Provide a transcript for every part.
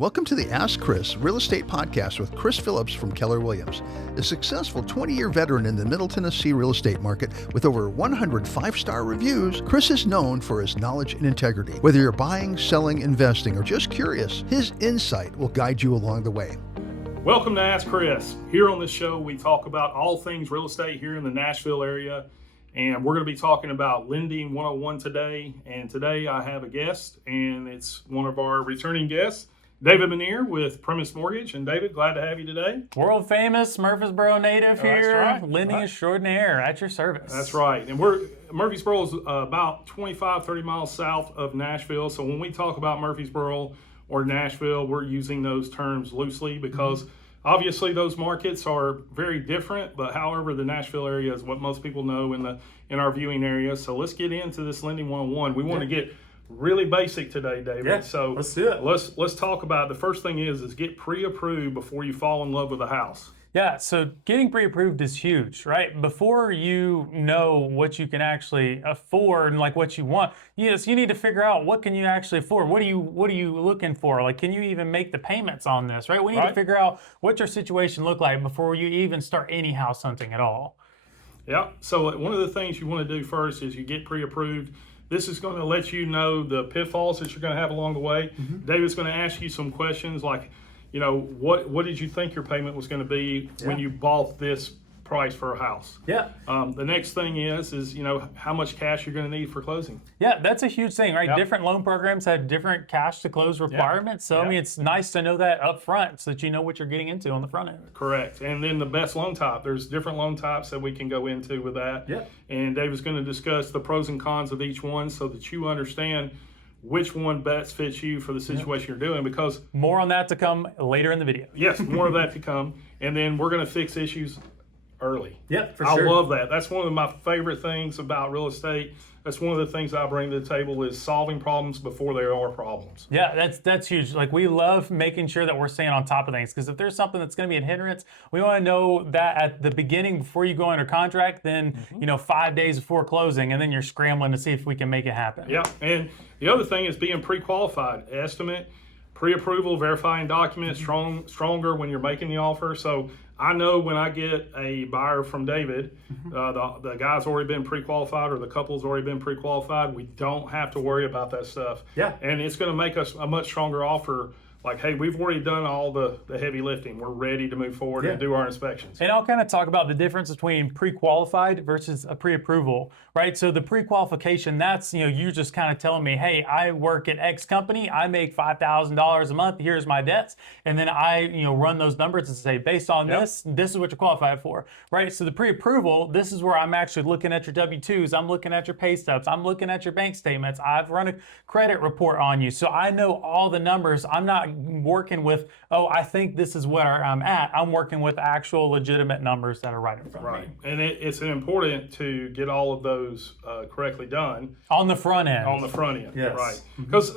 Welcome to the AskChris Real Estate Podcast with Chris Phillips from Keller Williams. A successful 20-year veteran in the Middle Tennessee real estate market with over 100 five-star reviews, Chris is known for his knowledge and integrity. Whether you're buying, selling, investing, or just curious, his insight will guide you along the way. Welcome to Ask Chris. Here on this show, we talk about all things real estate here in the Nashville area. And we're going to be talking about Lending 101 today. And today I have a guest, and it's one of our returning guests, David Manier with Primis Mortgage. And David, glad to have you today. World famous Murfreesboro native here, right. lending extraordinaire at your service. That's right. And Murfreesboro is about 25, 30 miles south of Nashville. So when we talk about Murfreesboro or Nashville, we're using those terms loosely because obviously those markets are very different. But however, the Nashville area is what most people know in our viewing area. So let's get into this Lending 101. We want to get really basic today, David. Yeah, so let's do it. Let's talk about it. The first thing is get pre-approved before you fall in love with a house. Yeah, so getting pre-approved is huge, right? Before you know what you can actually afford and like what you want, you need to figure out what can you actually afford. What are you looking for? Like, can you even make the payments on this, right? We need to figure out what your situation look like before you even start any house hunting at all. Yeah. So one of the things you want to do first is you get pre-approved. This is going to let you know the pitfalls that you're going to have along the way. David's going to ask you some questions like, what did you think your payment was going to be when you bought this price for a house? Yeah. The next thing is how much cash you're going to need for closing. Yeah, that's a huge thing, right? Yep. Different loan programs have different cash to close requirements. So, I mean, it's nice to know that up front so that you know what you're getting into on the front end. Correct. And then the best loan type. There's different loan types that we can go into with that. Yeah. And David's going to discuss the pros and cons of each one so that you understand which one best fits you for the situation you're doing, because more on that to come later in the video. Yes, more of that to come. And then we're going to fix issues early. Yeah, for sure. I love that. That's one of my favorite things about real estate. That's one of the things I bring to the table is solving problems before there are problems. Yeah, that's huge. Like, we love making sure that we're staying on top of things, because if there's something that's going to be a hindrance, we want to know that at the beginning before you go under contract, then 5 days before closing, and then you're scrambling to see if we can make it happen. Yeah, and the other thing is being pre-qualified. Estimate, pre-approval, verifying documents, stronger when you're making the offer. So I know when I get a buyer from David, the guy's already been pre-qualified or the couple's already been pre-qualified. We don't have to worry about that stuff. Yeah. And it's going to make us a much stronger offer. Like, hey, we've already done all the heavy lifting. We're ready to move forward and do our inspections. And I'll kind of talk about the difference between pre-qualified versus a pre-approval, right? So the pre-qualification, that's, you just kind of telling me, hey, I work at X company, I make $5,000 a month, here's my debts. And then I, run those numbers and say, based on this is what you're qualified for, right? So the pre-approval, this is where I'm actually looking at your W-2s, I'm looking at your pay stubs, I'm looking at your bank statements, I've run a credit report on you. So I know all the numbers. I'm not working with, I think this is where I'm at. I'm working with actual legitimate numbers that are right in front of me. And it's important to get all of those correctly done. On the front end. On the front end, yes. Right. Because,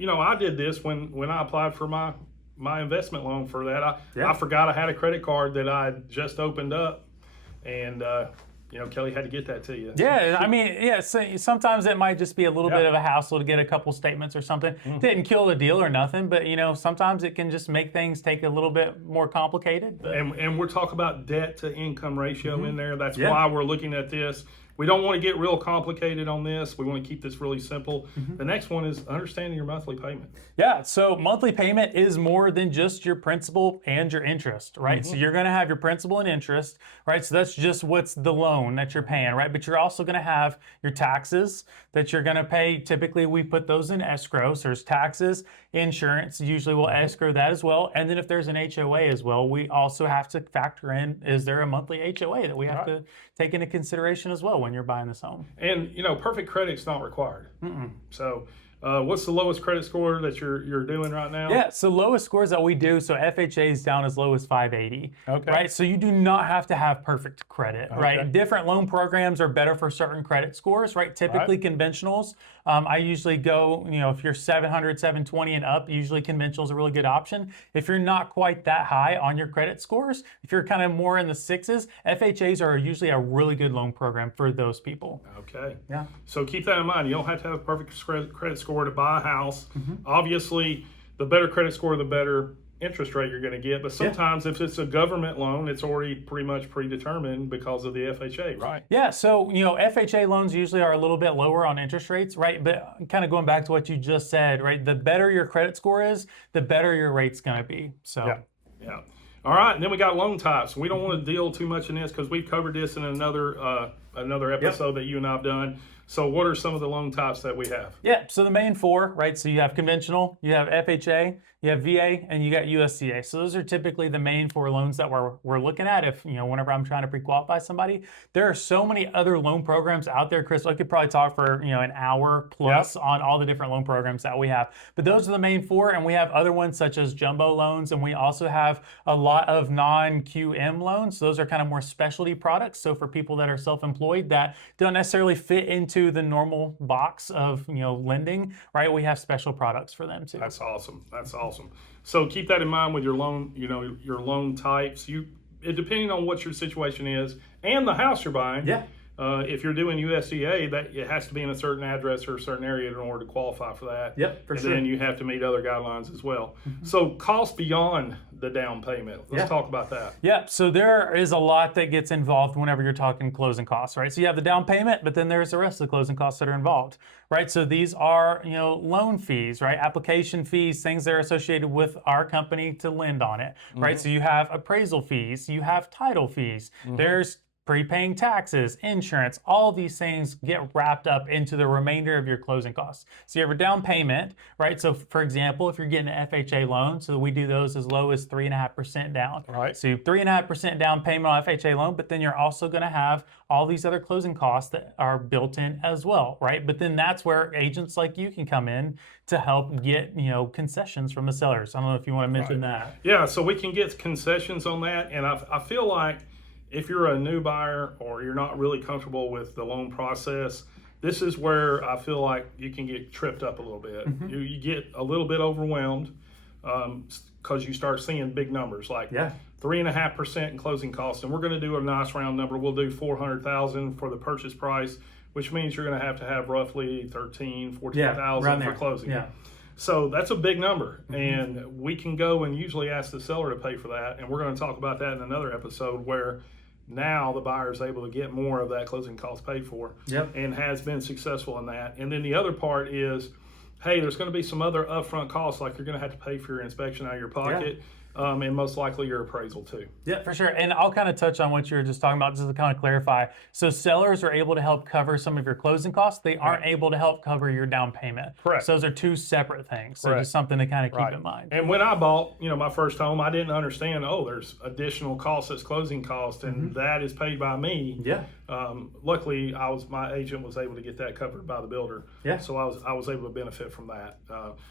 I did this when I applied for my investment loan for that. I forgot I had a credit card that I just opened up, and Kelly had to get that to you. Yeah, I mean, so sometimes it might just be a little bit of a hassle to get a couple statements or something. Didn't kill the deal or nothing, but sometimes it can just make things take a little bit more complicated. And we're talking about debt to income ratio in there. That's why we're looking at this. We don't want to get real complicated on this. We want to keep this really simple. The next one is understanding your monthly payment. Yeah, so monthly payment is more than just your principal and your interest, right? So you're going to have your principal and interest, right? So that's just what's the loan that you're paying, right? But you're also going to have your taxes that you're going to pay. Typically, we put those in escrow. So there's taxes, insurance. Usually we'll escrow that as well. And then if there's an HOA as well, we also have to factor in, is there a monthly HOA that we have to take into consideration as well when you're buying this home? And, perfect credit's not required. So what's the lowest credit score that you're doing right now? Yeah, so lowest scores that we do, so FHA is down as low as 580. Okay. Right, so you do not have to have perfect credit, right? Different loan programs are better for certain credit scores, right? Typically conventionals. I usually go, if you're 700, 720 and up, usually conventional is a really good option. If you're not quite that high on your credit scores, if you're kind of more in the sixes, FHAs are usually a really good loan program for those people. Okay. Yeah. So keep that in mind. You don't have to have a perfect credit score to buy a house. Obviously, the better credit score, the better interest rate you're going to get. But sometimes if it's a government loan, it's already pretty much predetermined because of the FHA, right? Yeah, so FHA loans usually are a little bit lower on interest rates, right? But kind of going back to what you just said, right? The better your credit score is, the better your rate's going to be. So yeah. All right, and then we got loan types. We don't want to deal too much in this because we've covered this in another episode that you and I've done. So what are some of the loan types that we have? Yeah, so the main four, right? So you have conventional, you have FHA, you have VA, and you got USDA. So those are typically the main four loans that we're looking at if, whenever I'm trying to pre-qualify somebody. There are so many other loan programs out there, Chris. I could probably talk for, an hour plus on all the different loan programs that we have. But those are the main four, and we have other ones such as jumbo loans, and we also have a lot of non-QM loans. So those are kind of more specialty products. So for people that are self-employed that don't necessarily fit into the normal box of lending, right? We have special products for them too. That's awesome. So keep that in mind with your loan, your loan types. Depending on what your situation is and the house you're buying. Yeah. If you're doing USDA, that it has to be in a certain address or a certain area in order to qualify for that. Yep, for sure. And then you have to meet other guidelines as well. So cost beyond the down payment. Let's talk about that. Yeah, so there is a lot that gets involved whenever you're talking closing costs, right? So you have the down payment, but then there's the rest of the closing costs that are involved, right? So these are, loan fees, right? Application fees, things that are associated with our company to lend on it, right? So you have appraisal fees, you have title fees, there's prepaying taxes, insurance, all these things get wrapped up into the remainder of your closing costs. So you have a down payment, right? So for example, if you're getting an FHA loan, so we do those as low as 3.5% down. Right. So 3.5% down payment on FHA loan, but then you're also gonna have all these other closing costs that are built in as well, right? But then that's where agents like you can come in to help get, concessions from the sellers. I don't know if you wanna mention that. Yeah, so we can get concessions on that. And I feel like if you're a new buyer or you're not really comfortable with the loan process, this is where I feel like you can get tripped up a little bit. You get a little bit overwhelmed because you start seeing big numbers like 3.5% in closing costs. And we're going to do a nice round number. We'll do $400,000 for the purchase price, which means you're going to have roughly $13,000, $14,000 for closing. Yeah. So that's a big number, and we can go and usually ask the seller to pay for that. And we're going to talk about that in another episode where now the buyer is able to get more of that closing costs paid for and has been successful in that. And then the other part is, hey, there's going to be some other upfront costs, like you're going to have to pay for your inspection out of your pocket. And most likely your appraisal too. Yeah, for sure. And I'll kind of touch on what you were just talking about just to kind of clarify. So sellers are able to help cover some of your closing costs. They aren't able to help cover your down payment. Correct. So those are two separate things. So just something to kind of keep in mind. And when I bought, my first home, I didn't understand, there's additional costs as closing cost, and that is paid by me. Yeah. Luckily, my agent was able to get that covered by the builder. Yeah. So I was able to benefit from that.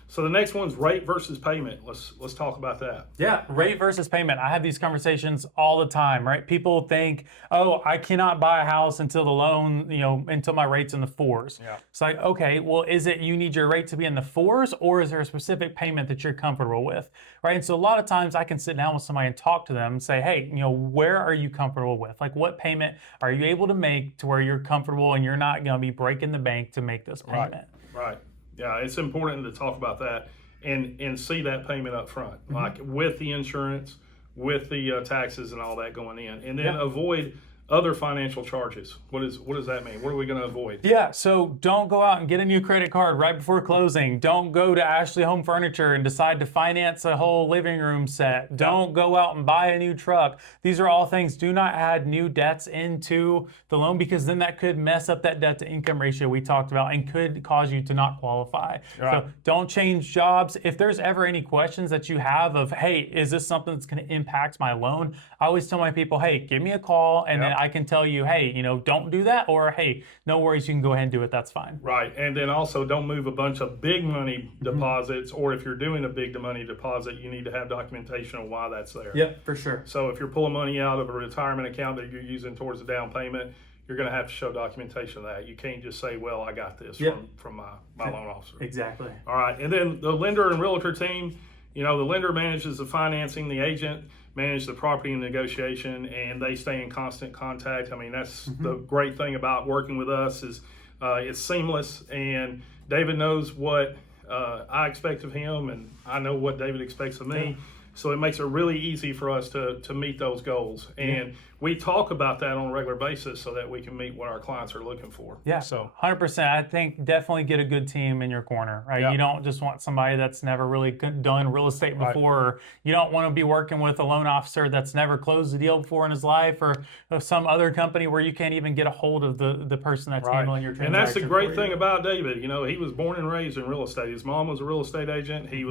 So the next one's rate versus payment. Let's talk about that. Yeah, rate versus payment. I have these conversations all the time, right? People think, I cannot buy a house until the loan, until my rate's in the 4s. Yeah. It's like, okay, well, is it you need your rate to be in the 4s, or is there a specific payment that you're comfortable with, right? And so a lot of times I can sit down with somebody and talk to them and say, hey, where are you comfortable with? Like, what payment are you able to make to where you're comfortable and you're not going to be breaking the bank to make this payment? Right. Yeah, it's important to talk about that and see that payment up front, like with the insurance, with the taxes and all that going in, and then avoid other financial charges. What does that mean? What are we going to avoid? Yeah, so don't go out and get a new credit card right before closing. Don't go to Ashley Home Furniture and decide to finance a whole living room set. Don't go out and buy a new truck. These are all things. Do not add new debts into the loan, because then that could mess up that debt to income ratio we talked about and could cause you to not qualify. Right. So don't change jobs. If there's ever any questions that you have of, hey, is this something that's going to impact my loan? I always tell my people, hey, give me a call, and then I can tell you, hey, don't do that, or hey, no worries, you can go ahead and do it, that's fine. Right, and then also don't move a bunch of big money deposits, or if you're doing a big money deposit, you need to have documentation on why that's there. Yep, for sure. So if you're pulling money out of a retirement account that you're using towards a down payment, you're going to have to show documentation of that. You can't just say, well, I got this from my loan officer. Exactly. All right, and then the lender and realtor team, the lender manages the financing, the agent manage the property and negotiation, and they stay in constant contact. I mean, that's the great thing about working with us is it's seamless, and David knows what I expect of him, and I know what David expects of me. So it makes it really easy for us to meet those goals. And we talk about that on a regular basis so that we can meet what our clients are looking for. Yeah, so 100%. I think definitely get a good team in your corner, right? Yeah. You don't just want somebody that's never really done real estate before, or you don't want to be working with a loan officer that's never closed a deal before in his life, or some other company where you can't even get a hold of the person that's handling your transaction. And that's the great thing about David. You know, he was born and raised in real estate. His mom was a real estate agent. He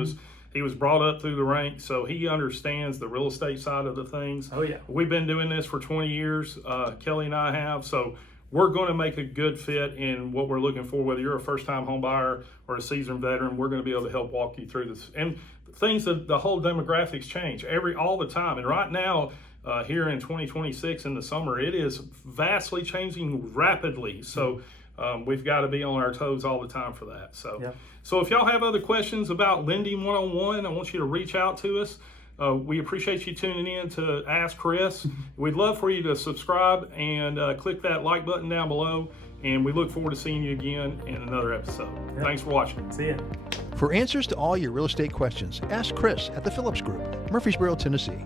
was brought up through the ranks, so he understands the real estate side of the things. Oh, yeah. We've been doing this for 20 years, Kelly and I have, so we're going to make a good fit in what we're looking for. Whether you're a first-time home buyer or a seasoned veteran, we're going to be able to help walk you through this. And things that the whole demographics change all the time. And right now, here in 2026 in the summer, it is vastly changing rapidly. So we've got to be on our toes all the time for that. So, so if y'all have other questions about lending one-on-one, I want you to reach out to us. We appreciate you tuning in to Ask Chris. We'd love for you to subscribe and click that like button down below. And we look forward to seeing you again in another episode. Thanks for watching. See ya. For answers to all your real estate questions, ask Chris at the Phillips Group, Murfreesboro, Tennessee.